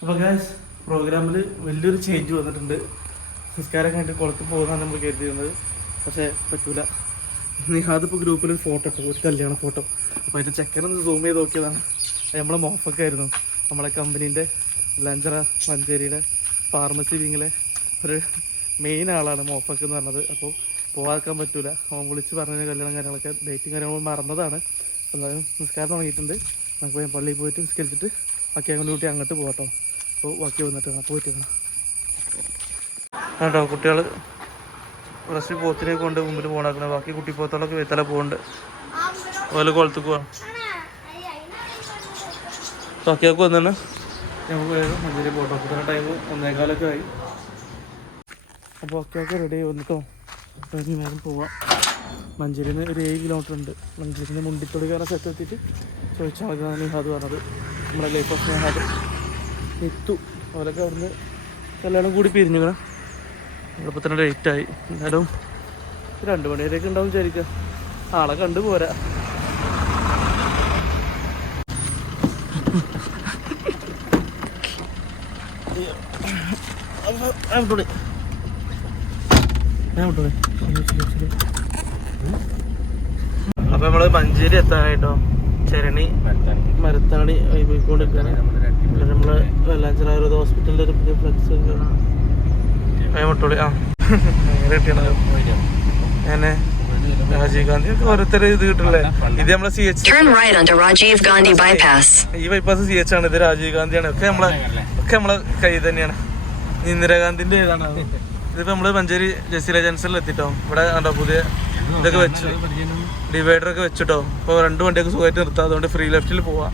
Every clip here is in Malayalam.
അപ്പോൾ ഗൈസ് പ്രോഗ്രാമിൽ വലിയൊരു ചേഞ്ച് വന്നിട്ടുണ്ട്. നിസ്കാരം കഴിഞ്ഞിട്ട് കുളത്തിൽ പോകുന്നതാണ് നമ്മൾ കരുതിയിരുന്നത്. പക്ഷേ പറ്റൂല. അതിപ്പോൾ ഗ്രൂപ്പിൽ ഒരു ഫോട്ടോ ഇട്ടു, ഒരു കല്യാണ ഫോട്ടോ. അപ്പോൾ അതിൻ്റെ ചെക്കനൊന്ന് സൂം ചെയ്ത് നോക്കിയതാണ്. അത് നമ്മളെ മോഫക്കായിരുന്നു, നമ്മളെ കമ്പനീൻ്റെ ലഞ്ചറ മഞ്ചേരിയുടെ ഫാർമസി വിങ്ങിലെ ഒരു മെയിൻ ആളാണ് മോഫക്ക് എന്ന് പറഞ്ഞത്. അപ്പോൾ പോകാക്കാൻ പറ്റൂല. അവൻ വിളിച്ച് പറഞ്ഞ കല്യാണം കാര്യങ്ങളൊക്കെ ഡേറ്റും കാര്യങ്ങളും മറന്നതാണ്. എന്നാലും നിസ്കാരം തുടങ്ങിയിട്ടുണ്ട്. നമുക്ക് പള്ളിയിൽ പോയിട്ട് നിസ്കരിച്ചിട്ട് ബാക്കി അങ്ങനെ കൂട്ടി അങ്ങോട്ട് പോകട്ടോ. അപ്പോൾ ബാക്കി വന്നിട്ട് വേണം പോയിട്ട് വേണം കേട്ടോ. കുട്ടികൾ ബ്രഷ് പോത്തിനെ കൊണ്ട് മുമ്പിൽ പോകണാക്കണം. ബാക്കി കുട്ടിപ്പോത്തോളൊക്കെ വെത്തല പോകുന്നുണ്ട്. അതുപോലെ കുളത്തേക്ക് പോകാം. ബാക്കിയൊക്കെ വന്നാണ് നമുക്ക് വേഗം മഞ്ചേരി പോകട്ടോ. അപ്പോൾ ടൈം 1:15 ആയി. അപ്പോൾ ഒക്കെ റെഡി ആയി വന്നിട്ടോ. കഴിഞ്ഞ് വേഗം പോവാം. മഞ്ചേരിയിൽ നിന്ന് ഒരു 7 കിലോമീറ്റർ ഉണ്ട്. മഞ്ചേരിയിൽ നിന്ന് മുണ്ടിത്തോട് കയറാൻ സ്ഥലത്ത് എത്തിയിട്ട് ചോദിച്ചാൽ മതി നിഹാദ് പറഞ്ഞത്. നമ്മുടെ ലൈഫ് ഓഫ് നിഹാദ് എത്തു. അവരൊക്കെ അവിടുന്ന് കല്യാണം കൂടി പിരിഞ്ഞുക്കണം. നമ്മളിപ്പോൾ തന്നെ ലേറ്റായി. എന്നാലും 2 മണി വരെയൊക്കെ ഉണ്ടാവും വിചാരിക്കുക. ആളെ കണ്ടു പോരാ. അപ്പൊ നമ്മള് മഞ്ചേരി എത്താനായിട്ടോ. ചരണി മരത്താണി പോയിക്കൊണ്ടിരിക്കുകയാണ്. നമ്മള് വെള്ളാഞ്ചിറ ഹോസ്പിറ്റലിന്റെ ഒരു പുതിയ ഫ്ലെക്സ് മുട്ടോളി. അങ്ങനെ രാജീവ് ഗാന്ധി ഓരോരുത്തർ ഇത് കിട്ടില്ലേ. ഇത് നമ്മളെ CH ഈ ബൈപ്പാസ് CH ആണ്. ഇത് രാജീവ് ഗാന്ധിയാണ്. ഒക്കെ നമ്മളെ കൈ തന്നെയാണ്. ഇന്ദിരാഗാന്ധിന്റെ ഏതാണ്. ഇതിപ്പോ നമ്മള് മഞ്ചേരി ജസീല ജംഗ്ഷനിൽ എത്തിട്ടോ. ഇവിടെ കണ്ടോ പുതിയ ഇതൊക്കെ വെച്ചു, ഡിവൈഡറൊക്കെ വെച്ചിട്ടോ. ഇപ്പോൾ 2 വണ്ടിയൊക്കെ സുഖമായിട്ട് നിർത്താം. അതുകൊണ്ട് ഫ്രീ ലെഫ്റ്റിൽ പോവാം.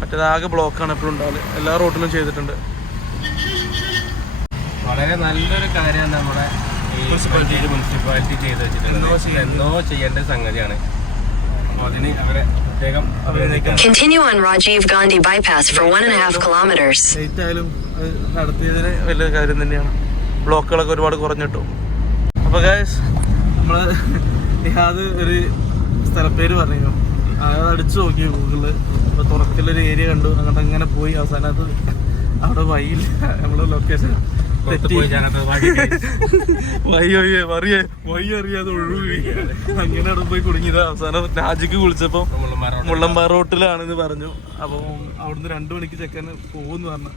മറ്റേതാകെ ബ്ലോക്കാണ് എപ്പോഴും ഉണ്ടാവില്ല. എല്ലാ റോഡിലും ചെയ്തിട്ടുണ്ട്. വളരെ നല്ലൊരു കാര്യമാണ് നമ്മുടെ മുനിസിപ്പാലിറ്റി ചെയ്ത് വെച്ചിട്ടുണ്ട്. എന്നോ ചെയ്യേണ്ട സംഗതിയാണ്. അപ്പോൾ അതിന് അവരെ പ്രത്യേകം ആയാലും നടത്തിയതിന് വലിയ കാര്യം തന്നെയാണ്. ബ്ലോക്കുകളൊക്കെ ഒരുപാട് കുറഞ്ഞിട്ടു. അപ്പോൾ ഗൈസ് നമ്മൾ നിഹാദ് ഒരു സ്ഥലപ്പേര് പറഞ്ഞു. അത് അടിച്ചു നോക്കി ഗൂഗിളിൽ. അപ്പോൾ തുറക്കലൊരു ഏരിയ കണ്ടു. അങ്ങോട്ട് അങ്ങനെ പോയി. അവസാനം അത് അവിടെ വഴിയില്ല. നമ്മൾ ലൊക്കേഷൻ വഴി അറിയാതെ ഒഴുകി അങ്ങനെ അവിടെ പോയി കുടുങ്ങിയത്. അവസാനം രാജിക്ക് വിളിച്ചപ്പോ മുള്ളമ്പാറ റോട്ടിലാണെന്ന് പറഞ്ഞു. അപ്പം അവിടുന്ന് 2 മണിക്ക് ചെക്കൻ പോകുമെന്ന് പറഞ്ഞു.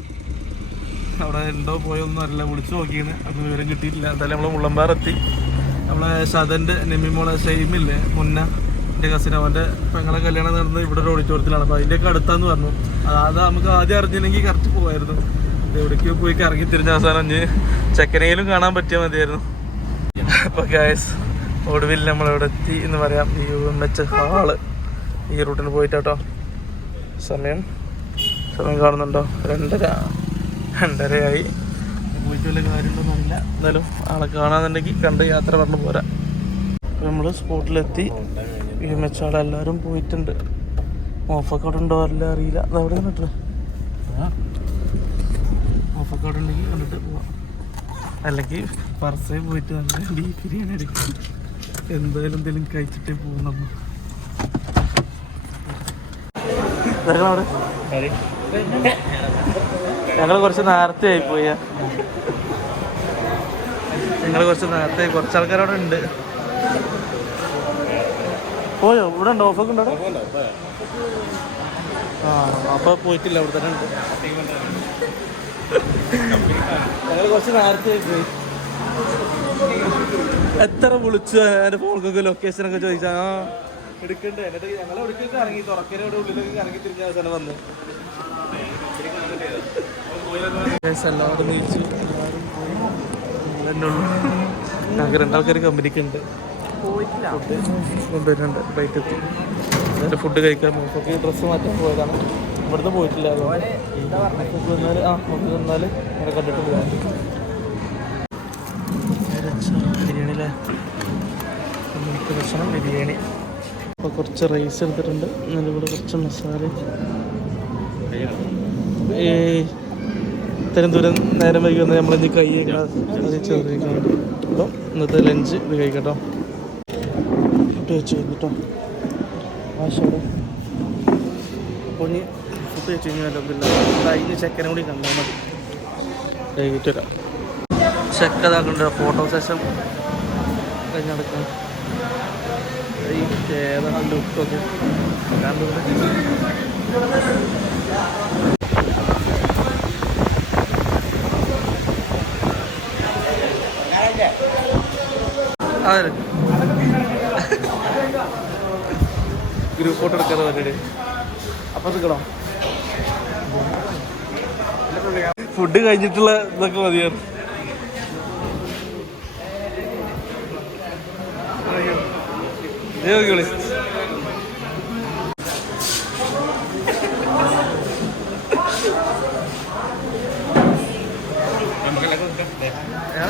അവിടെ ഉണ്ടോ പോയൊന്നും അറിയില്ല. വിളിച്ചു നോക്കിയാണ്. അത് വിവരം കിട്ടിയിട്ടില്ല. എന്തായാലും നമ്മള് മുള്ളമ്പാറ എത്തി. നമ്മളെ ഷദന്റെ നെമ്മിമോളെ ഷെയ്മില്ലേ, മുന്ന എൻ്റെ കസിൻ, അവൻ്റെ പെങ്ങളെ കല്യാണം നടന്നത് ഇവിടെ ഒരു ഓഡിറ്റോറിയത്തിലാണ്. അപ്പോൾ അതിൻ്റെയൊക്കെ അടുത്താന്ന് പറഞ്ഞു. അത് നമുക്ക് ആദ്യം അറിഞ്ഞില്ലെങ്കിൽ കറക്റ്റ് പോകായിരുന്നു. എവിടേക്കോ പോയി കറങ്ങി തിരിഞ്ഞ അവസാനം ചെക്കനെങ്കിലും കാണാൻ പറ്റിയാൽ മതിയായിരുന്നു. അപ്പോൾ ഗൈസ് ഒടുവിൽ നമ്മളിവിടെ എത്തി എന്ന് പറയാം. ഈ UMH ഹാള് ഈ റൂട്ടിന് പോയിട്ടോ. സമയം കാണുന്നുണ്ടോ? 2:30 ആയി. പോയിട്ട് വല്ല കാര്യമുണ്ടോന്ന് അറിയില്ല. എന്നാലും ആളെ കാണാന്നുണ്ടെങ്കിൽ കണ്ട് യാത്ര പറഞ്ഞു പോരാ. അപ്പോൾ നമ്മൾ സ്പോട്ടിലെത്തി. UMH ഹാൾ എല്ലാവരും പോയിട്ടുണ്ട്. ഓഫൊക്കെ അവിടെ ഉണ്ടോ അല്ല അറിയില്ല. അതവിടെ കണ്ടിട്ട് ഓഫൊക്കെ അവിടെ ഉണ്ടെങ്കിൽ കണ്ടിട്ട് പോവാം. അല്ലെങ്കിൽ പറസേ പോയിട്ട് നല്ല ബീഫ് ബിരിയാണി അടിക്കും. എന്തായാലും എന്തെങ്കിലും കഴിച്ചിട്ടേ പോകും നമ്മൾ. ഞങ്ങൾ കുറച്ച് നേരത്തെ ആയിപ്പോയി. കുറച്ച് ആൾക്കാരവിടെ ഉണ്ട്. പോയോ? ഇവിടെ ഉണ്ടോ? ഓഫൊക്കെ ഉണ്ടോ? അപ്പോൾ പോയിട്ടില്ല. അവിടെ തന്നെ ഉണ്ട്. ഞങ്ങൾ കുറച്ച് നേരത്തെ ആയിപ്പോയി. എത്ര വിളിച്ചു എൻ്റെ ഫോണിലൊക്കെ ലൊക്കേഷനൊക്കെ ചോദിച്ചാൽ എടുക്കണ്ടേ. എന്നിട്ട് ഞങ്ങൾ എവിടേക്കൊക്കെ ഇറങ്ങി, തുറക്കലവിടെ ഉള്ളിലൊക്കെ ഇറങ്ങി തിരിഞ്ഞ അവസാനം വന്ന് എല്ലാവരും നീച്ചു. എല്ലാവരും പോയി. ഞങ്ങൾക്ക് 2 ആൾക്കാർ കമ്പനിക്ക് ഉണ്ട്. കൊണ്ടുവരുന്നുണ്ട്. ഫ്ലൈറ്റ് എത്തി. എന്നിട്ട് ഫുഡ് കഴിക്കാൻ നോക്കി ഡ്രസ്സ് മാറ്റാൻ പോയതാണ്. ഇവിടുന്ന് പോയിട്ടില്ല. വന്നാൽ അങ്ങനെ കണ്ടിട്ട് പോകാൻ. ബിരിയാണിയിലെ ഭക്ഷണം ബിരിയാണി. അപ്പോൾ കുറച്ച് റൈസ് എടുത്തിട്ടുണ്ട്. അതിലൂടെ കുറച്ച് മസാല. ഇത്രയും ദൂരം നേരം വൈകി വന്നാൽ നമ്മളിനി കൈ ചോദിക്കാൻ വേണ്ടി. അപ്പോൾ ഇന്നത്തെ ലഞ്ച് ഇത് കഴിക്കട്ടോ. ഇട്ട് വെച്ച് കേട്ടോ. ആശോടെ അപ്പോൾ ഇനി എടുത്ത് വെച്ച് കഴിഞ്ഞാൽ അതിന് ചെക്കനെ കൂടി കണ്ടാൽ മതി. കഴിഞ്ഞിട്ട് വരാം. ചെക്കതാക്കുന്നുണ്ട് ഫോട്ടോ സെഷൻ കഴിഞ്ഞെടുക്കാം. ഈ ഏതാ ലുക്കൊക്കെ ഗ്രൂപ്പ് ഫോട്ടോ എടുക്കാതെ പറഞ്ഞിട്ട് അപ്പം നിൽക്കണം. ഫുഡ് കഴിഞ്ഞിട്ടുള്ള ഇതൊക്കെ മതിയാണ്.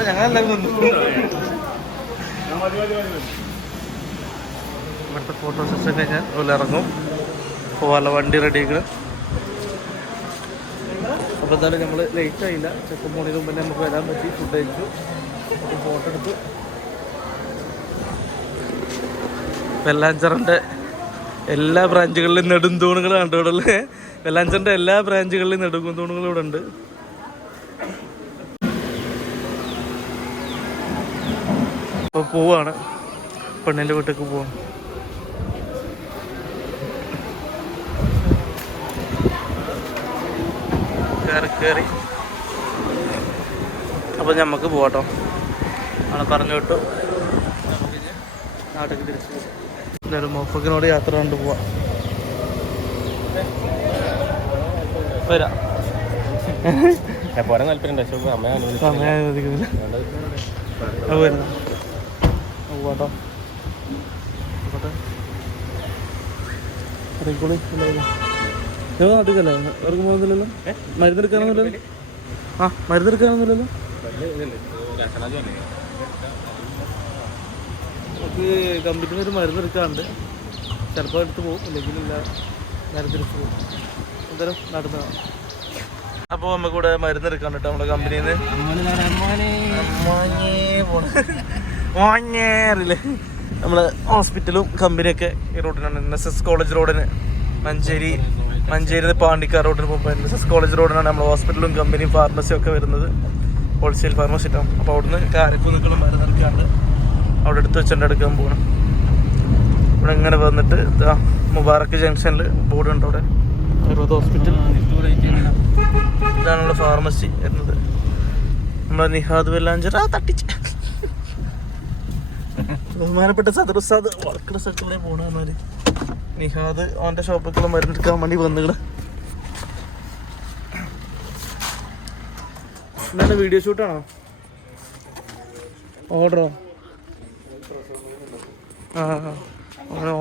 ഞങ്ങളെല്ലാവരും വന്നു. ഇവിടുത്തെ ഫോട്ടോ സെഷൻ കഴിഞ്ഞാൽ അതുപോലെ ഇറങ്ങും. പോകാനുള്ള വണ്ടി റെഡിയാക്കണം. അപ്പോൾ എന്തായാലും നമ്മൾ ലേറ്റ് ആയില്ല. ചെക്കൻ പോണതിന് മുമ്പ് തന്നെ നമുക്ക് വരാൻ പറ്റി. ഫുഡ് കഴിച്ചു, ഫോട്ടോ എടുത്തു. വെല്ലാഞ്ചറിൻ്റെ എല്ലാ ബ്രാഞ്ചുകളിലും നെടുന്തൂണുകൾ കണ്ടുകൊണ്ടല്ലേ. വെല്ലാഞ്ചറിൻ്റെ എല്ലാ ബ്രാഞ്ചുകളിലും നെടുന്തൂണുകളും ഇവിടെ ഉണ്ട്. അപ്പോൾ പോവാണ്, പെണ്ണിൻ്റെ വീട്ടിലേക്ക് പോവാണ്. കയറി അപ്പോൾ നമുക്ക് പോകട്ടോ. ആണ് പറഞ്ഞു വിട്ടു. നമുക്ക് നാട്ടിലേക്ക് തിരിച്ചു പോകും. എന്തായാലും മോഫക്കിനോട് യാത്ര കൊണ്ട് പോവാം. വരാം. പോരാൻ താല്പര്യം സമയം അനുവദിക്കുന്നില്ല. അത് വരുന്ന പോവാട്ടോ. അറിയിക്കോളി. നാട്ടിക്കല്ലേ അവർക്ക് പോകുന്നില്ലല്ലോ. മരുന്നെടുക്കാനൊന്നുമില്ലല്ലോ. മരുന്നെടുക്കാനൊന്നുമില്ലല്ലോ. നമുക്ക് കമ്പനിയിൽ ഒരു മരുന്നെടുക്കാറുണ്ട്. ചിലപ്പോൾ എടുത്ത് പോകും, ഇല്ലെങ്കിൽ ഇല്ല മരുന്നെടുത്ത് പോകും. എന്തായാലും നടന്നു. അപ്പോൾ നമുക്കിവിടെ മരുന്നെടുക്കാൻ കേട്ടോ നമ്മുടെ കമ്പനിയിൽ നിന്ന്. അറിയില്ലേ, നമ്മളെ ഹോസ്പിറ്റലും കമ്പനിയൊക്കെ ഈ റോഡിനാണ്. NSS കോളേജ് റോഡിന് മഞ്ചേരി പാണ്ടിക്കാർ റോഡിന് പോകുമ്പോൾ NSS കോളേജ് റോഡിനാണ് നമ്മൾ ഹോസ്പിറ്റലും കമ്പനിയും ഫാർമസിയും ഒക്കെ വരുന്നത്. ഹോൾസെയിൽ ഫാർമസി ഇട്ടാണ്. അപ്പോൾ അവിടുന്ന് കാരക്കുന്നുക്കളും മരുന്നെടുക്കാണ്ട് അവിടെ എടുത്ത് വെച്ചിട്ട് എടുക്കാൻ പോകണം. ഇവിടെ ഇങ്ങനെ വന്നിട്ട് മുബാറക്ക് ജംഗ്ഷനിൽ ബോർഡ് ഉണ്ട്. അവിടെ ആയുർവേദ ഹോസ്പിറ്റൽ. ഇതാണുള്ള ഫാർമസി വരുന്നത്. നമ്മളെ നിഹാദ് വെല്ലാഞ്ചിറ തട്ടിച്ച് ബഹുമാനപ്പെട്ട സദർ ഉസ്താദ് വർക്കുള്ള സ്ഥലത്തൂടെ പോകണമെന്നാല് നിഹാദ് അവൻ്റെ ഷോപ്പിലേക്കുള്ള മരുന്നെടുക്കാൻ വേണ്ടി വന്നുകള്. എന്താണ് വീഡിയോ ഷൂട്ടാണോ ഓർഡറോ?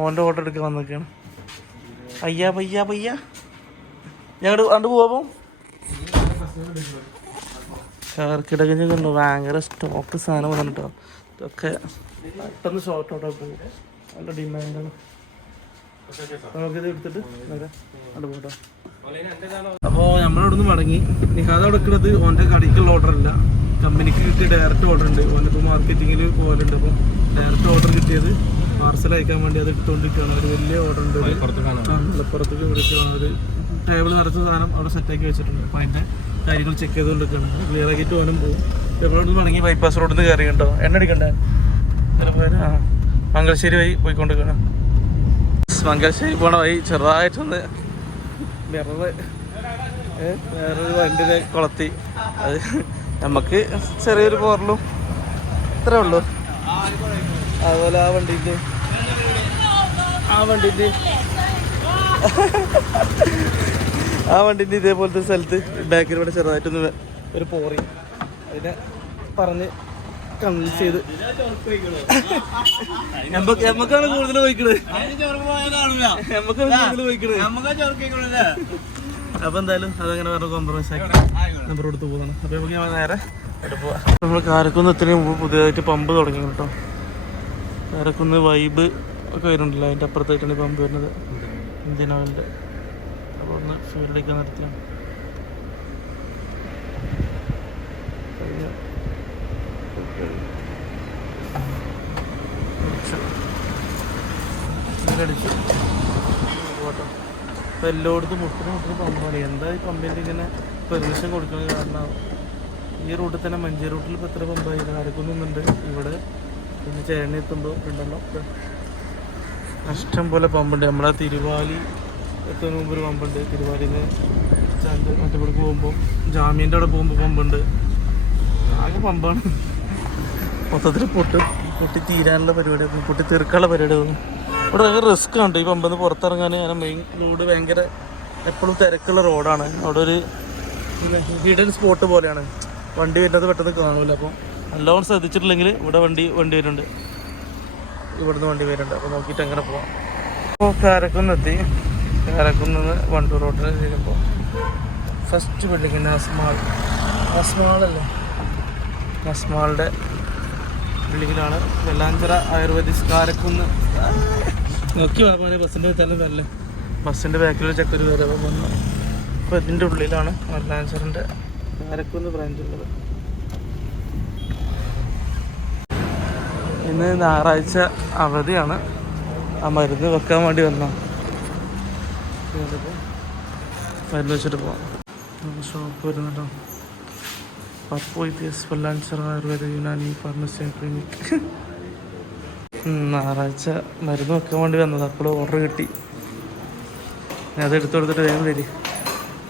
ഓൻ്റെ ഓർഡർ എടുക്കാൻ വന്നൊക്കെയാണ്. പയ്യ ഞങ്ങൾ കണ്ടു പോവാം. ഷാർക്കിടകഞ്ഞ് കണ്ടു ഭയങ്കര സ്റ്റോക്ക് സാധനം വന്നിട്ടോ. ഇതൊക്കെ പെട്ടെന്ന് ഷോർട്ട് ഔട്ടാ പോകും. നല്ല ഡിമാൻഡാണ്. നമുക്കിത് എടുത്തിട്ട് കണ്ടു പോട്ടോ. അപ്പോൾ നമ്മളിവിടുന്ന് മടങ്ങി. നിഹാദ് അവിടെ എടുക്കുന്നത് ഓൻ്റെ കടയ്ക്കുള്ള ഓർഡർ അല്ല, കമ്പനിക്ക് കിട്ടിയ ഡയറക്റ്റ് ഓർഡർ ഉണ്ട്. ഓനിപ്പോൾ മാർക്കറ്റിങ്ങിൽ പോലുണ്ട്. അപ്പം ഡയറക്റ്റ് ഓർഡർ കിട്ടിയത് പാർസൽ അയക്കാൻ വേണ്ടി അത് എടുത്തുകൊണ്ടിരിക്കുകയാണ്. ഒരു വലിയ ഓർഡർ ഉണ്ട്. മലപ്പുറത്തേക്ക് വിളിക്കുകയാണ്. ഒരു ടേബിൾ നിറച്ച സാധനം അവിടെ സെറ്റാക്കി വെച്ചിട്ടുണ്ട്. അപ്പോൾ അതിൻ്റെ കാര്യങ്ങൾ ചെക്ക് ചെയ്തുകൊണ്ടിരിക്കുകയാണ്. ക്ലിയർ ആക്കിയിട്ട് ഓനും പോകും. ഇവിടെ മടങ്ങി ബൈപ്പാസ് റോഡിൽ നിന്ന് കയറി കേട്ടോ. എണ്ണ അടിക്കണ്ടേ? മംഗലശ്ശേരി വഴി പോയിക്കൊണ്ടിരിക്കുകയാണ്. മംഗലശ്ശേരി പോണ വഴി ചെറുതായിട്ടൊന്ന് വേറൊരു വണ്ടിനെ കൊളത്തി. അത് നമുക്ക് ചെറിയൊരു പോറലും ഇത്രേ ഉള്ളൂ. അതുപോലെ ആ വണ്ടിൻ്റെ ഇതേപോലത്തെ സ്ഥലത്ത് ബാക്കിൽ ഇവിടെ ചെറുതായിട്ടൊന്ന് ഒരു പോറി അതിനെ പറഞ്ഞ് കൺവിൻസ് ചെയ്ത് നമുക്കാണ് കൂടുതൽ പോയിക്കണത്. അപ്പൊ എന്തായാലും അതങ്ങനെ പറഞ്ഞ കോംപ്രമൈസ് ആക്കി നമ്പർ കൊടുത്ത് പോകുന്നു. അപ്പൊ നമുക്ക് നേരെ പോവാം. നമ്മൾ കാരക്കുന്ന് എത്തുന്നതിന് മുമ്പ് പുതിയതായിട്ട് പമ്പ് തുടങ്ങി കേട്ടോ. കാരക്കുന്ന് വൈബ് ഒക്കെ വരുന്നുണ്ടല്ലോ, അതിൻ്റെ അപ്പുറത്തായിട്ടാണ് ഈ പമ്പ് വരുന്നത്, ഇന്ത്യൻ ഓയിലിൻ്റെ. അപ്പോൾ ഒന്ന് ഫീൽഡിലേക്ക് നിർത്തിയാണ്. അടിച്ചു പോട്ടോ. അപ്പോൾ എല്ലായിടത്തും മുട്ടിന് പമ്പാണ്. എന്താ ഈ പമ്പിൻ്റെ ഇങ്ങനെ പെർമിഷൻ കൊടുക്കുന്നത്? കാരണം ഈ റൂട്ടിൽ തന്നെ മഞ്ചേരി റൂട്ടിൽ ഇപ്പോൾ എത്ര പമ്പായി? കാരക്കുന്നുണ്ട് ഇവിടെ, പിന്നെ ചേരണി എത്തുമ്പോൾ ഉണ്ടല്ലോ ഇഷ്ടം പോലെ പമ്പുണ്ട്. നമ്മളെ തിരുവാലി എത്തുന്നതിന് മുമ്പ് ഒരു പമ്പുണ്ട്. തിരുവാലിയിൽ നിന്ന് മറ്റേപ്പുറക്ക് പോകുമ്പോൾ ജാമ്യൻ്റെ അവിടെ പോകുമ്പോൾ പമ്പുണ്ട്. ആകെ പമ്പാണ്. മൊത്തത്തിൽ പൊട്ടി തീരാനുള്ള പരിപാടി, പൊട്ടി തീർക്കാനുള്ള പരിപാടി. ഇവിടെ ഭയങ്കര റിസ്ക് ഉണ്ട് ഈ പമ്പിൽ നിന്ന് പുറത്തിറങ്ങാൻ. കാരണം മെയിൻ റോഡ് ഭയങ്കര എപ്പോഴും തിരക്കുള്ള റോഡാണ്. അവിടെ ഒരു ഹിഡൻ സ്പോട്ട് പോലെയാണ്. വണ്ടി വരുന്നത് പെട്ടെന്ന് കാണില്ല. അപ്പം നല്ലോണം ശ്രദ്ധിച്ചിട്ടില്ലെങ്കിൽ ഇവിടെ വണ്ടി വരുന്നുണ്ട്, ഇവിടുന്ന് വണ്ടി വരുന്നുണ്ട്. അപ്പോൾ നോക്കിയിട്ട് അങ്ങനെ പോവാം. അപ്പോൾ കാരക്കുന്നെത്തി. കാരക്കുന്ന് വണ്ടൂർ റോഡിൽ ചെല്ലുമ്പോൾ ഫസ്റ്റ് ബിൽഡിങ് നസ്മാളല്ലേ, നസ്മാളുടെ ബിൽഡിങ്ങിലാണ്. വെള്ളാഞ്ചിറ ആയുർവേദിക് കാരക്കുന്ന്. നോക്കി വേണം ബസ്സിൻ്റെ തന്നെ നല്ല ബസ്സിൻ്റെ ബാക്കിലൊരു ചക്കര് വരെ വന്നു. അപ്പോൾ ഇതിൻ്റെ ഉള്ളിലാണ് വെള്ളാഞ്ചിറൻ്റെ കാരക്കുന്ന് ബ്രാഞ്ചുള്ളത്. ഇന്ന് ഞായറാഴ്ച അവധിയാണ്. ആ മരുന്ന് വെക്കാൻ വേണ്ടി വന്നോ. മരുന്ന് വെച്ചിട്ട് പോവാം. ഷോപ്പ് വരുന്നുണ്ടോ? Pappu IPS Vellanchira Ayurveda Unani pharmacy and clinic. ഞായറാഴ്ച മരുന്ന് വെക്കാൻ വേണ്ടി വന്നത്. അപ്പോൾ ഓർഡർ കിട്ടി. ഞാൻ അത് എടുത്തു കൊടുത്തിട്ട് വേഗം തരും.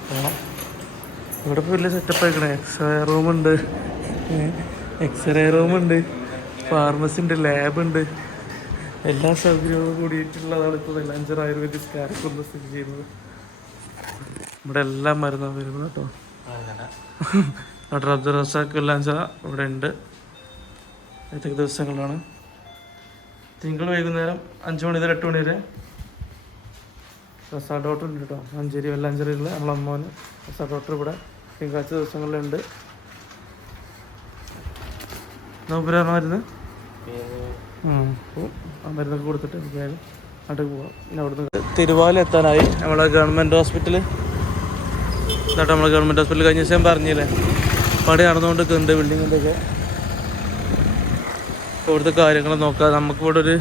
പോകണം. ഇവിടെ ഇപ്പോൾ വലിയ സെറ്റപ്പ് ആയിക്കണേ. എക്സ്റേ റൂമുണ്ട്, ഫാർമസി ഉണ്ട്, ലാബുണ്ട്, എല്ലാ സൗകര്യവും കൂടിയിട്ടുള്ളതാണ് ഇപ്പോൾ വെള്ളാഞ്ചിറ ആയുർവേദിക് കാരക്കുന്ന് സ്ഥിതി ചെയ്യുന്നത്. ഇവിടെ എല്ലാം മരുന്നാണ് വരുന്നത് കേട്ടോ. ഡോക്ടർ അബ്ദുൾ റസാഖ് വെള്ളാഞ്ചിറ ഇവിടെ ഉണ്ട്. ഏതൊക്കെ ദിവസങ്ങളാണ്? തിങ്കൾ വൈകുന്നേരം 5 മണി മുതൽ 8 മണി വരെ റസാഖ് ഡോക്ടർ ഉണ്ട് കേട്ടോ. മഞ്ചേരി വെള്ളാഞ്ചിറയിലുള്ള നമ്മളമ്മോന് റസാഖ് ഡോക്ടർ ഇവിടെ തിങ്കളാഴ്ച ദിവസങ്ങളിലുണ്ട്. നോമ്പുരാണ് മരുന്ന്. അപ്പോൾ ആ മരുന്നൊക്കെ കൊടുത്തിട്ട് വേഗം അങ്ങോട്ട് പോവാം. പിന്നെ അവിടുന്ന് തിരുവാല എത്താനായി. നമ്മളെ ഗവൺമെൻറ് ഹോസ്പിറ്റൽ എന്നിട്ട് നമ്മളെ ഗവൺമെൻറ് ഹോസ്പിറ്റൽ കഴിഞ്ഞ ദിവസം പറഞ്ഞില്ലേ, പണി നടന്നുകൊണ്ടിരിക്കുന്നുണ്ട് ബിൽഡിങ്ങിൻ്റെ ഒക്കെ. ഇവിടുത്തെ കാര്യങ്ങൾ നോക്കാം. നമുക്കിവിടെ ഒരു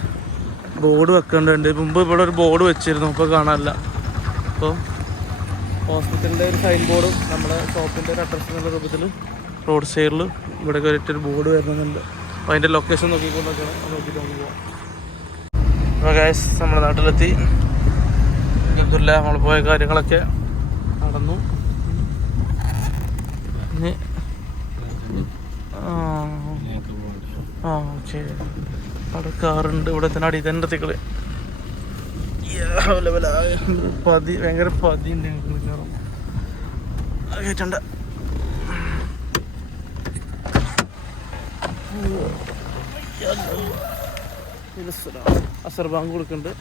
ബോർഡ് വെക്കേണ്ടതുണ്ട്. മുമ്പ് ഇവിടെ ഒരു ബോർഡ് വെച്ചിരുന്നു, ഇപ്പോൾ കാണാനില്ല. അപ്പോൾ ഹോസ്പിറ്റലിൻ്റെ ഒരു സൈൻ ബോർഡും നമ്മുടെ ഷോപ്പിൻ്റെ ഒരു അഡ്രസ്സ് എന്നുള്ള രൂപത്തിൽ റോഡ് സൈഡിൽ ഇവിടെ ഒരു ബോർഡ് വരുന്നുണ്ട്. അപ്പോൾ അതിൻ്റെ ലൊക്കേഷൻ നോക്കിയിട്ട് നമുക്ക് പോകാം. അപ്പോൾ ഗൈസ് നമ്മുടെ നാട്ടിലെത്തി. അൽഹംദുലില്ലാ നമ്മൾ പോയ കാര്യങ്ങളൊക്കെ നടന്നു. ഇനി ഓക്കെ, അവിടെ കാറുണ്ട്. ഇവിടെ തന്നെ അടി തന്നെ എത്തിക്കളി. ഭയങ്കര പതിയുണ്ട് ഞങ്ങൾക്ക് കയറും. കേട്ടണ്ട. അസർ ബാങ്ക് കൊടുക്കുന്നുണ്ട്.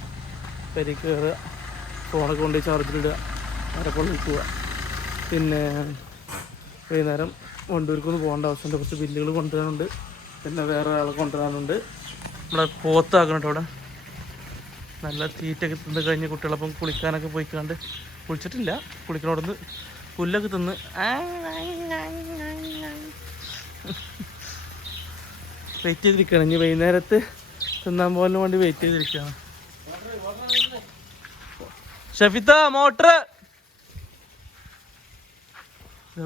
പെരിക്ക് കയറുക, ഫോണൊക്കെ കൊണ്ടുപോയി ചാർജിലിടുക, അരപ്പോൾ നിൽക്കുക. പിന്നെ വൈകുന്നേരം വണ്ടൂർക്കൊന്നും പോകേണ്ട ആവശ്യമുണ്ട്. കുറച്ച് ബില്ലുകൾ കൊണ്ടുവരാനുണ്ട്. പിന്നെ വേറെ ആളെ കൊണ്ടുവരാനുണ്ട്. നമ്മളെ പോത്താക്കണം കേട്ടോ. അവിടെ നല്ല തീറ്റൊക്കെ തിന്ന് കഴിഞ്ഞ് കുട്ടികളപ്പം കുളിക്കാനൊക്കെ പോയിക്കാണ്ട് കുളിച്ചിട്ടില്ല. കുളിക്കണോടന്ന് പുല്ലൊക്കെ തിന്ന് വെയിറ്റ് ചെയ്തിരിക്കുകയാണ്. ഇനി വൈകുന്നേരത്ത് തിന്നാൻ പോകാൻ വേണ്ടി വെയിറ്റ് ചെയ്തിരിക്കുകയാണ്. ഷഫിത്ത മോട്ടർ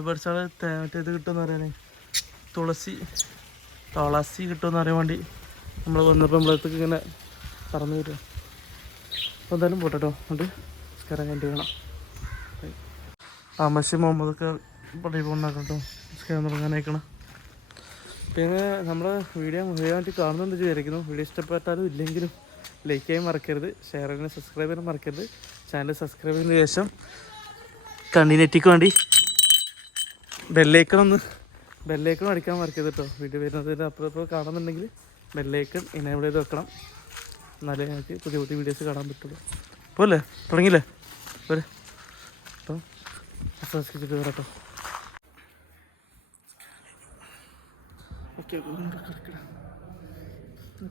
ബേർഡ്സാള് മറ്റേത് കിട്ടുമെന്ന് പറയാനേ, തുളസി കിട്ടുമെന്ന് അറിയാൻ വേണ്ടി നമ്മൾ വന്നപ്പോൾ നമ്മളടുത്തേക്ക് ഇങ്ങനെ പറന്നു വരിക. അപ്പോൾ എന്തായാലും പോട്ടോ. അതുകൊണ്ട് നിസ്കാരം കഴിഞ്ഞിട്ട് വേണം. ആമശി മുഹമ്മദൊക്കെ പള്ളി പോകുന്നാക്കണം കേട്ടോ. നിസ്കാരം തുടങ്ങാനയക്കണം. പിന്നെ നമ്മൾ വീഡിയോ മുഴുവനായിട്ട് കാണുന്നുണ്ട് വിചാരിക്കുന്നു. വീഡിയോ ഇഷ്ടപ്പെട്ടാലും ഇല്ലെങ്കിലും ലൈക്ക് ചെയ്യാൻ മറക്കരുത്, ഷെയർ ചെയ്യാൻ, സബ്സ്ക്രൈബ് ചെയ്യാൻ മറക്കരുത്. ചാനൽ സബ്സ്ക്രൈബ് ചെയ്തതിന് ശേഷം കണ്ടിന്യൂറ്റിക്ക് വേണ്ടി ബെല്ലൈക്കൺ അടിക്കാൻ മറക്കരുത് കേട്ടോ. വീഡിയോ വരുന്നതിന് അപ്പുറം കാണുന്നുണ്ടെങ്കിൽ ബെല്ലൈക്കൺ എനേബിൾ ചെയ്ത് വെക്കണം. എന്നാലേ ഞങ്ങൾക്ക് പുതിയ വീഡിയോസ് കാണാൻ പറ്റുള്ളൂ. അപ്പോൾ അല്ലേ തുടങ്ങിയില്ലേ പോരെ. അപ്പം സബ്സ്ക്രൈബ് ചെയ്ത് കേട്ടോ. ഓക്കെ,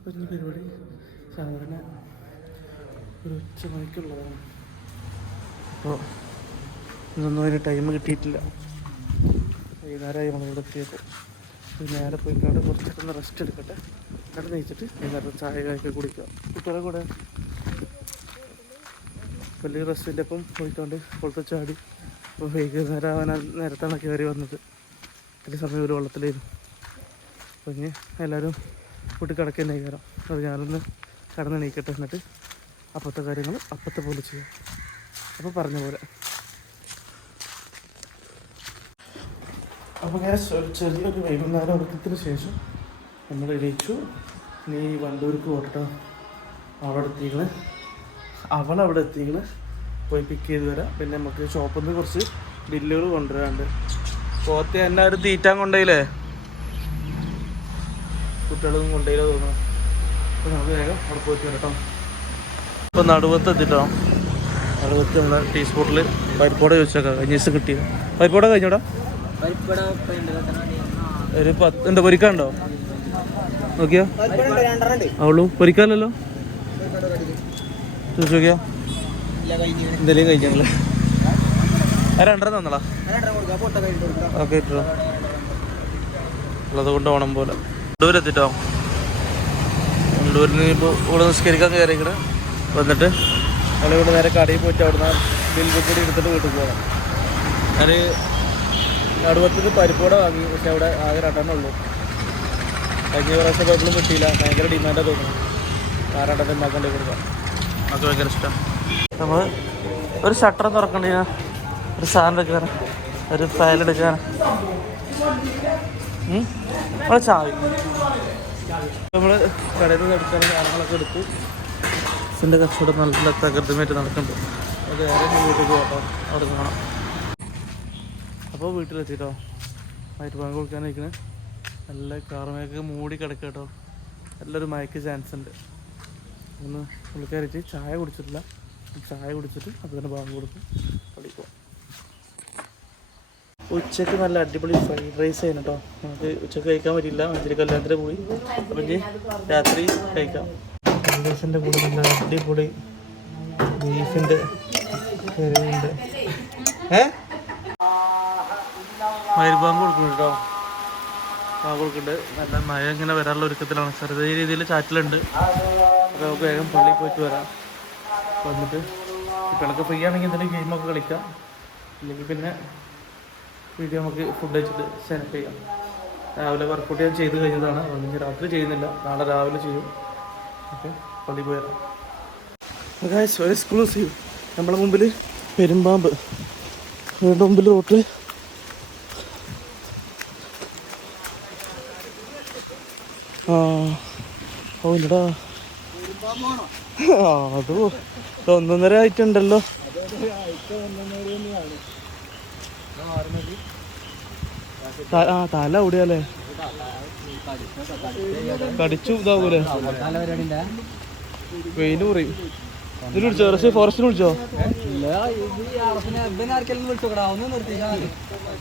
പറഞ്ഞ പരിപാടി സാധാരണ ഒരു ഉച്ച മണിക്കുള്ളതാണ്. അപ്പോൾ ഇതൊന്നും അതിന് ടൈം കിട്ടിയിട്ടില്ല. വൈകുന്നേരമായി നമ്മളിവിടെ എത്തിയപ്പോൾ നേരെ പോയിക്കാണ്ട് കുറച്ചൊക്കെ റെസ്റ്റ് എടുക്കട്ടെ. എന്നിട്ട് നയിച്ചിട്ട് വൈകുന്നേരം ചായ കായൊക്കെ കുടിക്കുക. കുട്ടികളെ കൂടെ വലിയ റെസ്റ്റിൻ്റെ ഒപ്പം പോയിക്കൊണ്ട് കുളത്തിൽ ചാടി. അപ്പോൾ വൈകുന്നേരം ആവാൻ നേരത്താണ് കയറി വന്നത്. ഇത്തിരി സമയം ഒരു വെള്ളത്തിലായിരുന്നു. അപ്പോൾ ഇനി എല്ലാവരും വീട്ടിൽ കിടക്കുന്നതായി കയറാം. അത് ഞാനൊന്ന് കടന്നെണീക്കട്ടെ, എന്നിട്ട് അപ്പത്തെ കാര്യങ്ങൾ അപ്പത്തെ പോലെ ചെയ്യാം. അപ്പോൾ പറഞ്ഞ പോലെ. അപ്പോൾ ഞാൻ ചെറിയൊരു വൈകുന്നേരം ഉറക്കത്തിന് ശേഷം നമ്മൾ എണീച്ചു. നീ വണ്ടൂർക്ക് പോകട്ടോ. അവളവിടെ എത്തിക്കണ്. പോയി പിക്ക് ചെയ്ത് വരാം. പിന്നെ നമുക്ക് ഷോപ്പിൽ നിന്ന് കുറച്ച് ബില്ലുകൾ കൊണ്ടുവരാണ്ട്. പോത്തെ എല്ലാവരും തീറ്റാൻ കൊണ്ടുപോയില്ലേ? കുട്ടികളൊന്നും കൊണ്ടുപോയില്ല തോന്നുന്നു. അപ്പോൾ നമുക്ക് വേഗം അവിടെ പോയിട്ട് വരട്ടോ. ഇപ്പോൾ നടുവത്ത് എത്തിട്ടോ. നടുവത്ത് നമ്മളെ ടീസ്പോട്ടിൽ പരിപ്പോടെ ചോദിച്ചേക്കാം. കഴിഞ്ഞ ദിവസം കിട്ടിയത് പരിപ്പോടെ കഴിഞ്ഞോടാ. ഒരു 10 ഉണ്ട്. പൊരിക്കാണ്ടോ നോക്കിയാ? അവളു പൊരിക്കാനല്ലോ ചോദിച്ചു നോക്കിയാ? എന്തെങ്കിലും കഴിഞ്ഞല്ലേ? രണ്ടെണ്ണം തന്നടാ. ഓക്കെ ഇട്ടോ. ഉള്ളത് കൊണ്ട് ഓണം പോലെ കൊണ്ടൂരെത്തിട്ടോ. കൊണ്ടൂരിന് ഇപ്പോൾ ഇവിടെ നിസ്കരിക്കാൻ കയറിക്കണ്. വന്നിട്ട് നമ്മളിവിടെ നേരെ കടയിൽ പോയിട്ട് അവിടുന്ന് ബില്ല് കൂടി എടുത്തിട്ട് വീട്ടിൽ പോകാം. ഞാൻ നടുവത്തിന് പരിപ്പോടെ വാങ്ങി. പക്ഷെ അവിടെ ആകെ 2 ഉള്ളൂ. കഴിഞ്ഞ പ്രാവശ്യം പോയപ്പോഴും കിട്ടിയില്ല. ഭയങ്കര ഡിമാൻഡാണ് തോന്നുന്നു. 2 ഉണ്ടാക്കേണ്ടി കൊടുക്കാം. അത് ഭയങ്കര ഇഷ്ടം. നമ്മൾ ഒരു ഷട്ടർ തുറക്കണ്ടേ, ഒരു സാധനം എടുക്കാൻ, ഒരു ഫയൽ എടുക്കാൻ, അവിടെ ചാവി നമ്മൾ കടയിൽ നിന്ന് എടുക്കാൻ സാധനങ്ങളൊക്കെ എടുത്ത് ഇതിൻ്റെ കച്ചവടം നല്ല തകൃതമായിട്ട് നടക്കുന്നുണ്ട്. അത് വേറെ വീട്ടിൽ പോകാം. അവിടെ കാണാം. അപ്പോൾ വീട്ടിലെത്തിട്ടോ. വൈറ്റ് ബാങ്ക് കൊടുക്കാനിരിക്കുന്നത് നല്ല കാർമയൊക്കെ മൂടി കിടക്കുക കേട്ടോ. നല്ലൊരു മയക്ക് ചാൻസ് ഉണ്ട്. ഒന്ന് പുള്ളിക്കാരിച്ച് ചായ കുടിച്ചിട്ടില്ല. ചായ കുടിച്ചിട്ട് അപ്പോൾ തന്നെ ബാങ്ക് കൊടുക്കും. പഠിക്കുക. ഉച്ചയ്ക്ക് നല്ല അടിപൊളി ഫ്രൈഡ് റൈസ് ആയിരുന്നു കേട്ടോ. നമുക്ക് ഉച്ചയ്ക്ക് കഴിക്കാൻ പറ്റില്ല. മഞ്ചേരി കല്യാണത്തിന് പോയി. അപ്പം ഇനി രാത്രി കഴിക്കാം. ഫ്രൈഡ് റൈസിൻ്റെ കൂടെ നല്ല അടിപൊളി ബീഫിൻ്റെ കറിയുണ്ട്. മയിൽബാങ്ക് കൊടുക്കുന്നുണ്ട് കേട്ടോ. ബാങ്ക് കൊടുക്കുന്നുണ്ട്. നല്ല മഴ ഇങ്ങനെ വരാനുള്ള ഒരുക്കത്തിലാണ്. ചെറിയ രീതിയിൽ ചാറ്റിലുണ്ട്. അപ്പോൾ നമുക്ക് വേഗം പള്ളിയിൽ പോയിട്ട് വരാം. വന്നിട്ട് കുട്ടികളൊക്കെ ഫ്രീ ആണെങ്കിൽ എന്തെങ്കിലും ഗെയിമൊക്കെ കളിക്കാം. ഇല്ലെങ്കിൽ പിന്നെ വീഡിയോ നമുക്ക് ഫുഡ് വെച്ചിട്ട് സെലക്ട് ചെയ്യാം. രാവിലെ വർക്കൗട്ട് ഞാൻ ചെയ്ത് കഴിഞ്ഞതാണ്. അതുകൊണ്ട് രാത്രി ചെയ്യുന്നില്ല. നാളെ രാവിലെ ചെയ്യും. ഓക്കെ, പള്ളിയിൽ പോയി വരാം. ഒരു എക്സ്ക്ലൂസീവ് നമ്മളെ മുമ്പിൽ പെരുമ്പാമ്പ്. വീണ്ടും മുമ്പിൽ റോട്ടിൽ ഇല്ലടാ. അത് 1.5 ആയിട്ടുണ്ടല്ലോ. തല ഓടിയാലേ കടിച്ചു ഇതാവൂലേ? വെയില് പറയും. ഇതിന് വിളിച്ചോ? റഷ്യ ഫോറസ്റ്റിന് വിളിച്ചോ?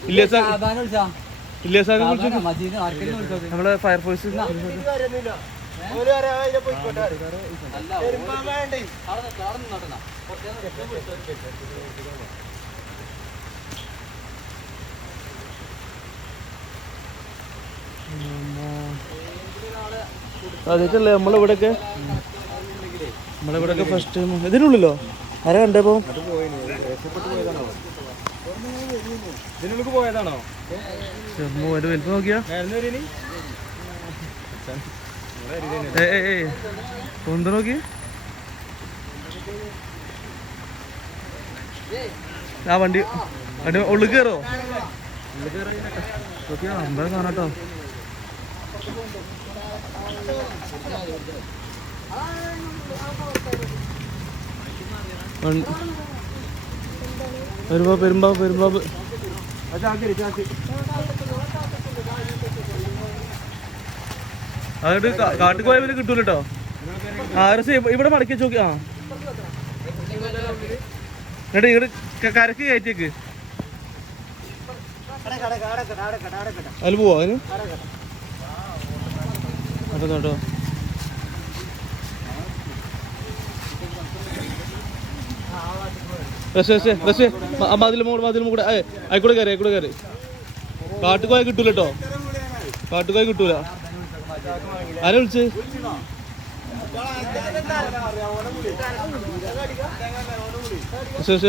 ഇല്ല സാറിനെ വിളിച്ചു. നമ്മളെ ഫയർഫോഴ്സ് അതിട്ടല്ലേ നമ്മളിവിടെയൊക്കെ ഫസ്റ്റ് ടൈം. ഇതിനുള്ളിലോ ആരാ കണ്ടപ്പോ? പോയതാണോ? വലിപ്പം നോക്കിയാ ഒന്ന് നോക്കി. ആ വണ്ടി ഉള്ളിൽ കയറോ? നോക്കിയാ അമ്പത് കാണാട്ടോ. പെരുമ്പാമ്പ് അതുകൊണ്ട് കാട്ടിൽ പോയാൽ പിന്നെ കിട്ടൂല കേട്ടോ. ഇവിടെ മടക്കി നോക്കി. എന്നിട്ട് ഇവിടെ കരക്ക് കയറ്റിയേക്ക്. അതിൽ പോവാ അതിന് അപ്പം കേട്ടോ. മതിൽ കൂടെ ആയിക്കൂടെ കയറി. കാട്ടുകോയ കിട്ടൂല കേട്ടോ. കാട്ടുകോയ കിട്ടൂല. ആരെ വിളിച്ച്?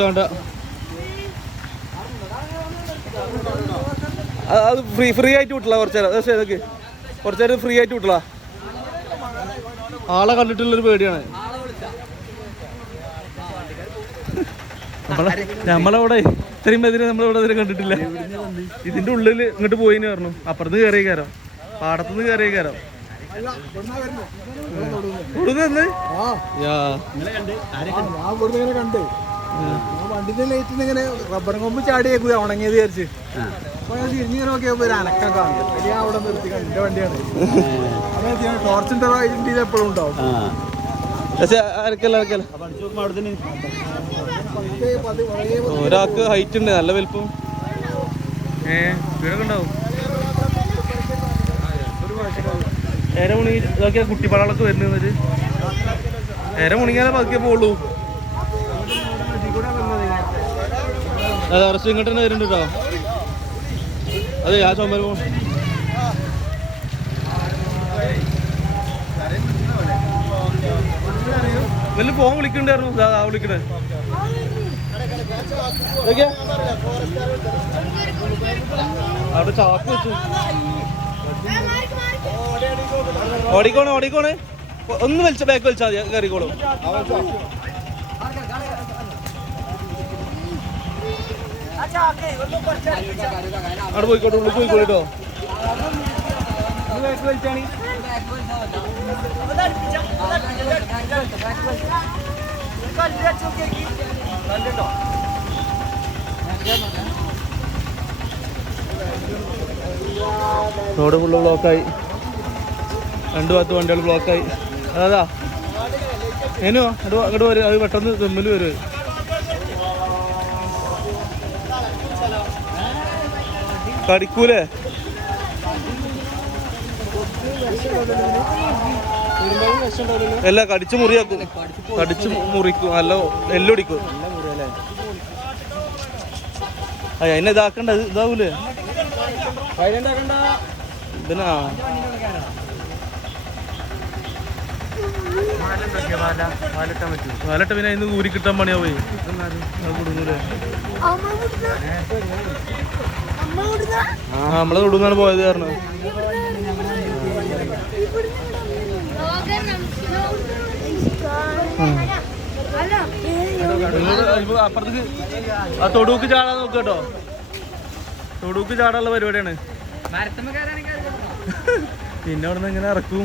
വേണ്ട, അത് ഫ്രീ ആയിട്ട് വിട്ടില്ല കുറച്ച് നേരം. ഏതൊക്കെ കുറച്ച് നേരം ഫ്രീ ആയിട്ട് വിട്ടില്ല. ആളെ കണ്ടിട്ടുള്ളൊരു പേടിയാണ്. നമ്മളവിടെ ഇത്രയും പേര് നമ്മളിവിടെ ഇതിനെ കണ്ടിട്ടില്ല. ഇതിന്റെ ഉള്ളിൽ ഇങ്ങോട്ട് പോയിന്ന് പറഞ്ഞു. അപ്പുറത്ത് കയറിയ കയറാം, പാടത്തുനിന്ന് കയറിയ കയറാം. വണ്ടിന്റെ ലൈറ്റിൽ ഇങ്ങനെ റബ്ബർ കൊമ്പ് ചാടിയേക്കുക ഉണങ്ങിയത് വിചാരിച്ച് തിരിഞ്ഞിങ്ങനെ നോക്കിയപ്പോ ഒരു അനക്കം കാണും. ഞാൻ അവിടെ നിർത്തി എന്റെ വണ്ടിയാണ്. ടോർച്ചിന്റെ ഇതിൽ എപ്പോഴും ഉണ്ടാവും. ഒരാൾക്ക് ഹൈറ്റ് ഉണ്ട്, നല്ല വലുപ്പം. വീടൊക്കെ ഉണ്ടാവും. ഏര മുണി ഇതൊക്കെയാ കുട്ടിപ്പാളൊക്കെ വരുന്നത്. ഏര മുണിങ്ങാലേ പതുക്കെ പോളൂ. അതെ, അറസ്റ്റ് ഇങ്ങോട്ട് തന്നെ വരുന്നുണ്ട് കേട്ടോ. അതെ, ആ ചോമ്പ വലിയ ഫോൺ വിളിക്കണ്ടായിരുന്നു. വിളിക്കണേ അവിടെ ചാക്ക് വെച്ചു. ഓടിക്കോണേ ഒന്ന് വലിച്ച ബാക്ക് വലിച്ചാൽ മതി, കയറിക്കോളും. അവിടെ പോയിക്കോട്ടെ, ഉള്ളിൽ പോയിക്കോട്ടോ. ബാക്ക് വലിച്ചാണ് റോഡ് ഫുള്ള് ബ്ലോക്കായി. 2 ഭാഗത്ത് വണ്ടികൾ ബ്ലോക്കായി. അതാ ഏനോ അങ്ങോട്ട് വരും. അത് പെട്ടെന്ന് തെമ്മിൽ വരും. കടിക്കൂലേ? അല്ല, കടിച്ചു മുറിയാക്കും. കടിച്ചു മുറിക്കും, നല്ല എല്ലൊടിക്കും. അതിനെ ഇതാക്കണ്ട, ഇതാവൂലേ ഇതിനാ. വാലട്ട പിന്നെ ഇന്ന് ഊരി കിട്ടാൻ പണിയാവേ. കൊടുങ്ങൂലേ? നമ്മളെ തൊടുന്നാണ് പോയത് കാരണം. അപ്പുറത്തേക്ക് ആ തൊടുക്ക് ചാടാൻ നോക്ക് കേട്ടോ. തൊടുക്ക് ചാടാനുള്ള പരിപാടിയാണ്. പിന്നെ അവിടെ നിന്ന് എങ്ങനെ ഇറക്കും?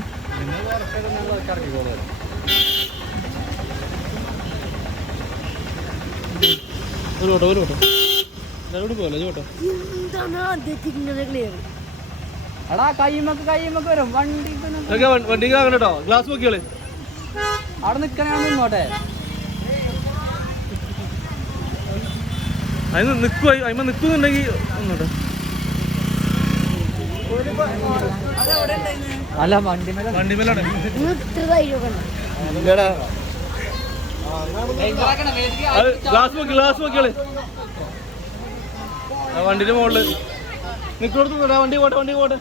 ഒരു കേട്ടോ പോലെ ചോട്ടോ. വണ്ടിക്ക് ആകണം കേട്ടോ. ഗ്ലാസ് നോക്കിയോളെ. അവിടെ നിക്കണോട്ടെ. അതിന് നിൽക്കും. അതിന് നിൽക്കുന്നുണ്ടെങ്കിൽ ഒന്നോട്ടെ. അല്ല, വണ്ടിമേലാണ്. ഗ്ലാസ് നോക്കിയോളെ. വണ്ടിന്റെ മുകളില് നിൽക്കോടത്ത് വണ്ടി പോട്ടെ.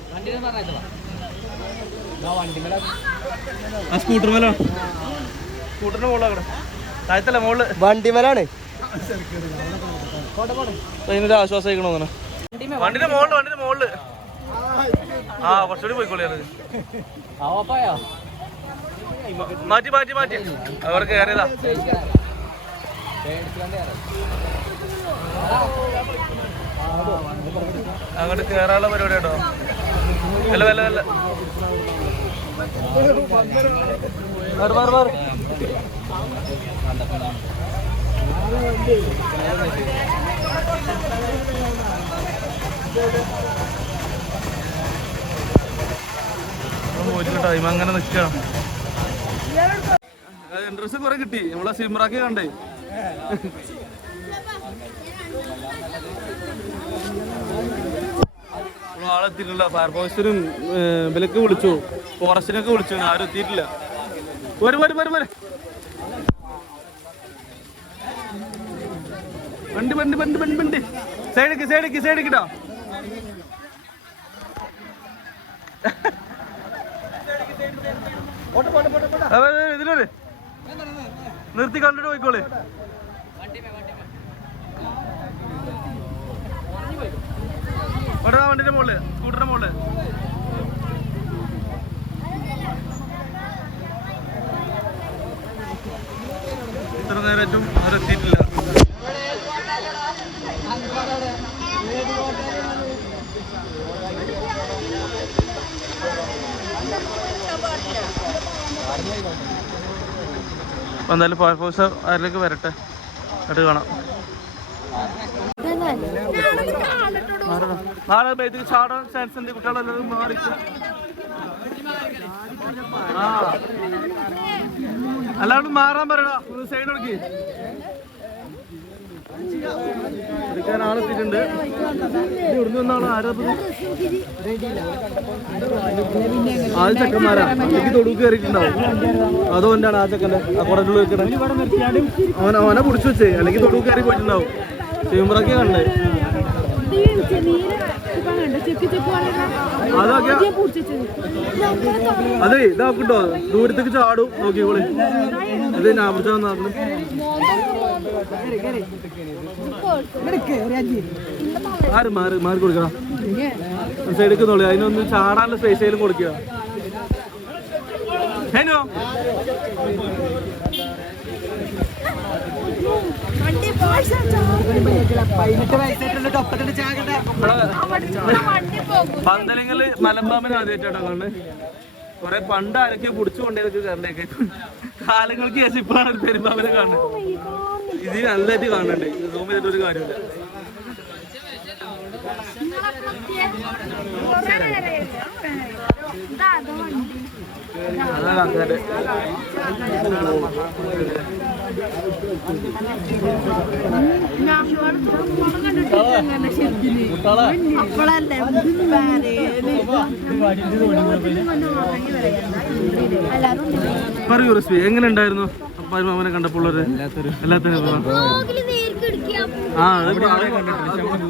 ആ സ്കൂട്ടർ മേലാണ്. സ്കൂട്ടറിന്റെ മുകളിലാണ്. താഴത്തല്ല, മുകളില് വണ്ടിമേലാണ്. അതിനൊരു ആശ്വാസമായിക്കണോ തോന്നണം. വണ്ടിന്റെ മുകളില്. ആ, കുറച്ചുകൂടി പോയിക്കോളിയാണ്. മാറ്റി അവർ കയറിയതാ. അങ്ങോട്ട് കേറാനുള്ള പരിപാടി കേട്ടോ. വല്ല ടൈം അങ്ങനെ നിൽക്കണം. ഇൻട്രസ്റ്റ് കുറെ കിട്ടി. നമ്മളെ സിമ്രാക്കി കണ്ടേ. ആളെത്തിയിട്ടില്ല. ഫയർഫോഴ്സിനും ഇവലൊക്കെ വിളിച്ചു, ഫോറസ്റ്റിനൊക്കെ വിളിച്ചു. ആരും എത്തിയിട്ടില്ല. വരും. വണ്ടി സൈഡിക്കിട്ടോ. ഇതിലൊരു നിർത്തി കണ്ടിട്ട് പോയിക്കോളെ. ഇവിടെ വണ്ടിന്റെ മുകളില് സ്കൂട്ടറിന്റെ മുകളില് ഇത്ര നേരമായിട്ടും അവരെത്തിയിട്ടില്ല. അപ്പൊ എന്തായാലും ഫയർഫോഴ്സ് അതിലേക്ക് വരട്ടെ, എന്നിട്ട് കാണാം. നാളെ ഇതിൽ ചാടാൻ ചാൻസ് ഉണ്ട്, കുട്ടികളെല്ലാവരും മാറിക്കും. ആ എല്ലാവരും മാറാൻ പറയടാ, സൈഡ് കൊടുക്കി. എടുക്കാൻ ആളെത്തിയിട്ടുണ്ട്. ഇവിടുന്ന് വന്നാള് ആരാധന ആദ്യ ചെക്കന്മാരാ. എനിക്ക് തൊടുക്ക് കയറിയിട്ടുണ്ടാവും. അതുകൊണ്ടാണ് ആ ചെക്കൻ്റെ ആ കുടലുള്ള വെക്കണേ. അവനെ പിടിച്ചു വെച്ചേ, അല്ലെങ്കിൽ തൊടുക്ക് കയറി പോയിട്ടുണ്ടാവും. ചേമ്പറൊക്കെ കണ്ടേ. അതൊക്കെ അതെ ഇതാക്കിട്ടോ, ദൂരത്തേക്ക് ചാടും നോക്കിക്കോളി. ഇത് ഞാൻ പിടിച്ചാൽ മാറി കൊടുക്കണം. സൈഡിൽ നോളി, അതിനൊന്ന് ചാടാനുള്ള സ്പേസ് കൊടുക്കുക. ഹേനോ പന്തലങ്ങള് മലമ്പാമ്പിന് ആദ്യമായിട്ടാണ് കണ്ട്. കൊറേ പണ്ട് ആരൊക്കെ പിടിച്ചു കൊണ്ടേതൊക്കെ കണ്ടേക്കെ കാലങ്ങൾക്ക് ശേഷം ഇപ്പോഴാണ് ഒരു പെരുമ്പാമ്പിനെ കാണുന്നത്. ഇത് നല്ലതായിട്ട് കാണുന്നുണ്ട്. സൂം ചെയ്തിട്ടൊരു കാര്യമില്ല. അതാണ് അങ്ങനെ പറയൂ റെസിപ്പി എങ്ങനെ ഉണ്ടായിരുന്നു അപ്പാനെ കണ്ടപ്പോൾ? എല്ലാത്തിനും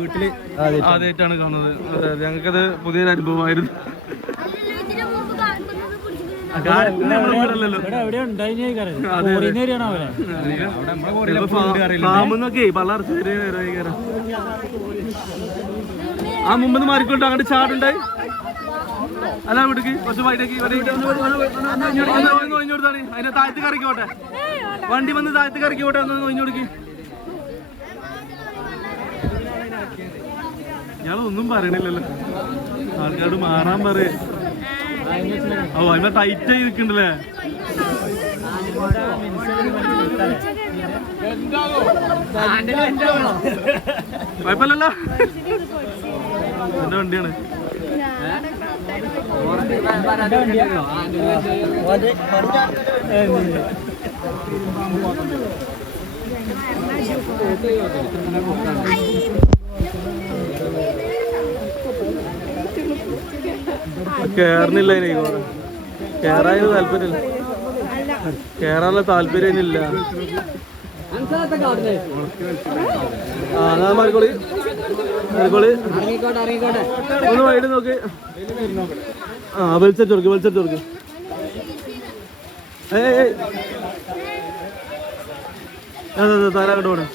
വീട്ടില് ആദ്യമായിട്ടാണ് കാണുന്നത്. ഞങ്ങൾക്കത് പുതിയൊരു അനുഭവമായിരുന്നു. ഫാമെന്നൊക്കെ പലർച്ച ആ മുമ്പ് മാറിക്കൊണ്ട് അങ്ങോട്ട് ചാടുണ്ടായി. അല്ല വീട്ടിക്ക് കുറച്ച് വൈകിട്ടേക്ക് ഒഴിഞ്ഞോടുത്താണ്. അതിനെ താഴത്ത് കറക്കിക്കോട്ടെ, വണ്ടി വന്ന് താഴത്ത് കറക്കിക്കോട്ടെ. ഒന്ന് ഒഴിഞ്ഞോടുക്ക്. ഞാനൊന്നും പറയണില്ലല്ലോ, ആൾക്കാരോട് മാറാൻ പറയേ. ഓ അതിനെ ടൈറ്റ് ആയി നിൽക്കണ്ടല്ലേ. കുഴപ്പമില്ലല്ലോ, എന്റെ വണ്ടിയാണ്. കേറുന്നില്ല, കേറാൻ താല്പര്യമില്ല. കേറാനുള്ള താല്പര്യം ഇല്ല. മാറിക്കോളി ഒന്ന് വൈഡ് നോക്ക്. ആ വലിച്ചു കൊടുക്ക്. താരാകട്ട് പോണേ.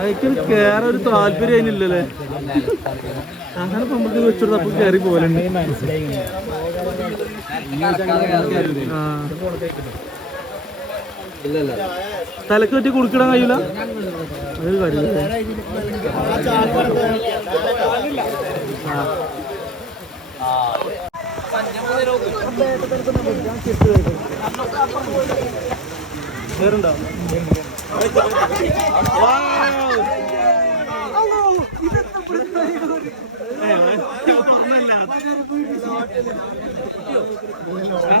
അയക്ക് കേറാൻ ഒരു താല്പര്യം അതിനില്ലല്ലേ. അങ്ങനെ നമുക്ക് വെച്ചോടുത്ത് അപ്പൊ കയറി പോലുണ്ട്. തലക്ക് പറ്റി കുടുക്കിടാൻ കഴിയൂല. അതൊരു കാര്യം. വേറുണ്ടോ?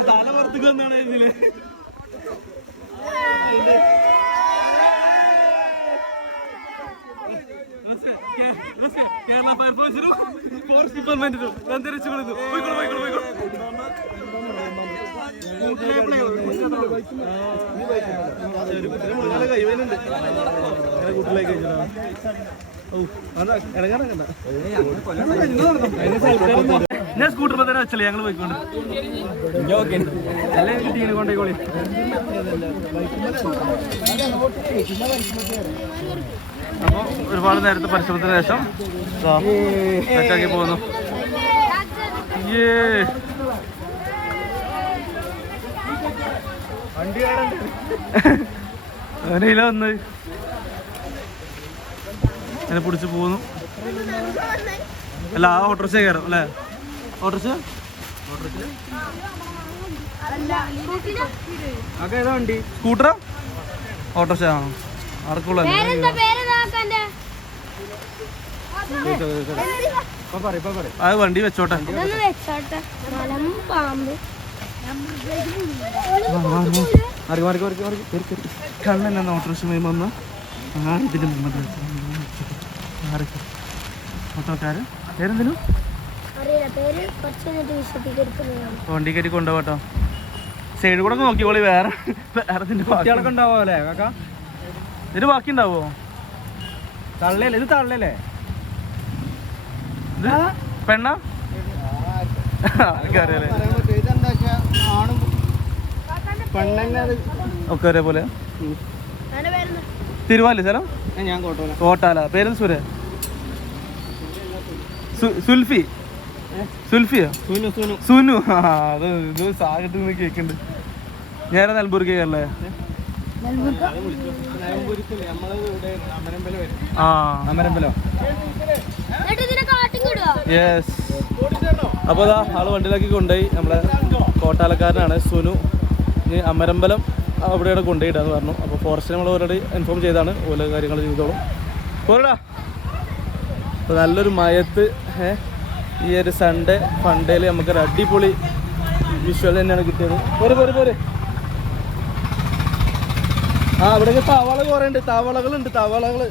തല പുറത്തേക്ക് വന്നാണ് ഇതില്. കേരള ഫയർഫോഴ്സിനും ഫോറസ്റ്റ് ഡിപ്പാർട്ട്മെന്റിനും അന്തരിച്ചു കൊടുത്തു. കൈവേലുണ്ട് കൂട്ടിലേക്ക്. ഞാൻ സ്കൂട്ടർ തന്നെ വെച്ചല്ലേ ഞങ്ങൾ പോയിക്കൊണ്ട്. അല്ലേ കിട്ടീനെ കൊണ്ടേക്കോളി. അപ്പൊ ഒരുപാട് നേരത്തെ പരിശ്രമത്തിന് ശേഷം സെറ്റാക്കി പോകുന്നു. അങ്ങനെയില്ല വന്ന് അങ്ങനെ പിടിച്ച് പോകുന്നു. അല്ല ആ ഓട്ടോറിക്ഷ കയറും അല്ലേ? ഓട്ടോറിക്ഷ വണ്ടി സ്കൂട്ടറാ ഓട്ടോറിക്ഷ ആണോ? ആർക്കുള്ള അത് വണ്ടി വെച്ചോട്ടെ. കണ്ണൻ ഓട്ടോറിക്ഷ വന്ന ഇതിന്റെ മുമ്പ് ഓട്ടോക്കാര് പേരെന്തിനും വണ്ടി കയറ്റി കൊണ്ടുപോട്ടോ. സൈഡ് കൂടെ നോക്കിക്കോളി. വേറെ കുട്ടികളൊക്കെ ഉണ്ടാവോ അല്ലേ കാക്ക? ഇതിന് ബാക്കി ഉണ്ടാവോ? തള്ളല്ലേ ഇത്? തള്ളല്ലേ പെണ്ണ അറിയാലേ ഒക്കെ ഒരേപോലെ. തിരുവാലി സ്ഥലം? ഞാൻ കോട്ടാല. പേര് സുര സുൽഫി സുൽഫിയോ സുനു. അത് ഇത് സാഗത്ത് നിന്ന് കേക്കുണ്ട്. നേരെ നെൽബൂർക്ക് അല്ലേ? ആ അമരമ്പലോ. യെസ്. അപ്പോൾ അതാ ആള് വണ്ടിയിലാക്കി കൊണ്ടുപോയി. നമ്മളെ കോട്ടാലക്കാരനാണ് സുനു. ഇനി അമരമ്പലം അവിടെയാണ് കൊണ്ടുപോയിട്ടാന്ന് പറഞ്ഞു. അപ്പോൾ ഫോറസ്റ്റ് നമ്മൾ ഓൾറെഡി ഇൻഫോം ചെയ്താണ്. ഓരോ കാര്യങ്ങൾ ചെയ്തോളും. പോരടാ. അപ്പോൾ നല്ലൊരു മയത്ത് ഈ ഒരു സൺഡേ ഫണ്ടേയിൽ നമുക്കൊരു അടിപൊളി വിഷ്വൽ തന്നെയാണ് കിട്ടിയത്. പോരെ. ആ ഇവിടെയൊക്കെ തവള കുറേ ഉണ്ട്. തവളകൾ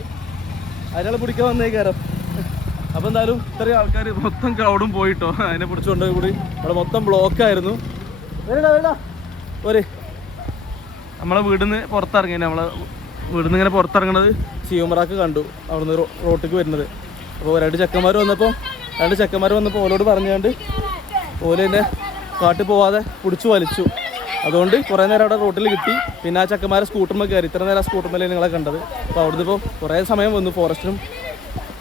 അതിനാൾ പിടിക്കാൻ വന്നേക്കാരം. അപ്പോൾ എന്തായാലും ഇത്രയും ആൾക്കാർ മൊത്തം ക്രൗഡും പോയിട്ടോ. അതിനെ പിടിച്ചുകൊണ്ടുപോയി കൂടി ഇവിടെ മൊത്തം ബ്ലോക്കായിരുന്നു. പോരെ. നമ്മളെ വീടിന്ന് പുറത്തിറങ്ങി. നമ്മളെ വീടിന്ന് ഇങ്ങനെ പുറത്തിറങ്ങണത് സിയോമറാക്ക് കണ്ടു. അവിടുന്ന് റോട്ടിലേക്ക് വരുന്നത്. അപ്പോൾ രണ്ട് ചെക്കന്മാർ വന്നപ്പോൾ ഓലോട് പറഞ്ഞുകൊണ്ട് ഓല് തന്നെ കാട്ടിൽ പോവാതെ പിടിച്ചു വലിച്ചു. അതുകൊണ്ട് കുറേ നേരം അവിടെ റോട്ടിൽ കിട്ടി. പിന്നെ ആ ചെക്കന്മാരെ സ്കൂട്ടറിൽ കയറി. ഇത്ര നേരം ആ സ്കൂട്ടറിൽ നിങ്ങളെ കണ്ടത്. അപ്പോൾ അവിടുന്ന് ഇപ്പോൾ കുറേ സമയം വന്നു. ഫോറസ്റ്റിനും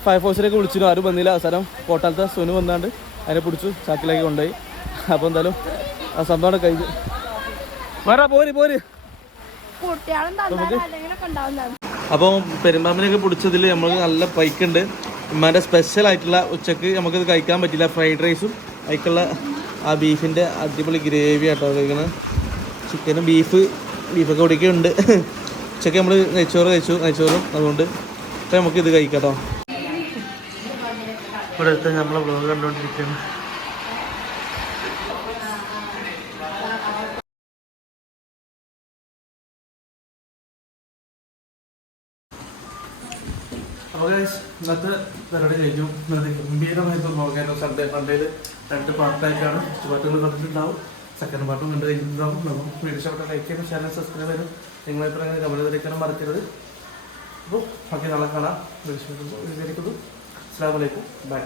ഫയർഫോഴ്സിലേക്ക് വിളിച്ചിരുന്നു. ആരും വന്നില്ല. അവസാനം കോട്ടാലത്തെ സുനു വന്നാണ്ട് അതിനെ പിടിച്ചു ചാക്കിലേക്ക് കൊണ്ടുപോയി. അപ്പോൾ എന്തായാലും ആ സംഭവം കഴിഞ്ഞു. പോര്. അപ്പോൾ പെരുമ്പാമ്പിനെയൊക്കെ പിടിച്ചതിൽ നമുക്ക് നല്ല പൈക്കുണ്ട്. ഉമ്മാൻ്റെ സ്പെഷ്യൽ ആയിട്ടുള്ള ഉച്ചക്ക് നമുക്കത് കഴിക്കാൻ പറ്റില്ല. ഫ്രൈഡ് റൈസും അതിലേക്കുള്ള ആ ബീഫിൻ്റെ അടിപൊളി ഗ്രേവി ആട്ടോ കഴിക്കുന്നത്. ചിക്കനും ബീഫൊക്കെ കുടിക്കുന്നുണ്ട്. ഉച്ചക്ക് നമ്മൾ നെയ്ച്ചോറും അതുകൊണ്ട് ഇപ്പം നമുക്കിത് കഴിക്കാം കേട്ടോ. ഇവിടെ അടുത്ത് നമ്മളെ വ്ലോഗ് കണ്ടുകൊണ്ടിരിക്കുകയാണ്. അപ്പോൾ ഇന്നത്തെ പരിപാടി കഴിഞ്ഞു. ഗംഭീരമായിട്ട് പോകാനോ സൺഡേയിൽ 2 പാർട്ടായിട്ടാണ്. ഫസ്റ്റ് പാട്ടുകൾ കണ്ടിട്ടുണ്ടാവും, സെക്കൻഡ് പാട്ടും കണ്ടു കഴിഞ്ഞിട്ടുണ്ടാവും. അപ്പോൾ വീഡിയോ ഇഷ്ടപ്പെട്ട ലൈക്ക് ചെയ്യാനും ചാനൽ സബ്സ്ക്രൈബ് ചെയ്യാനും നിങ്ങളെപ്പോഴും അങ്ങനെ കമന്റ് അറിയിക്കാനും മറക്കരുത്. അപ്പോൾ ബാക്കി നാളെ കാണാം. അസ്സലാമു അലൈക്കും. ബൈ.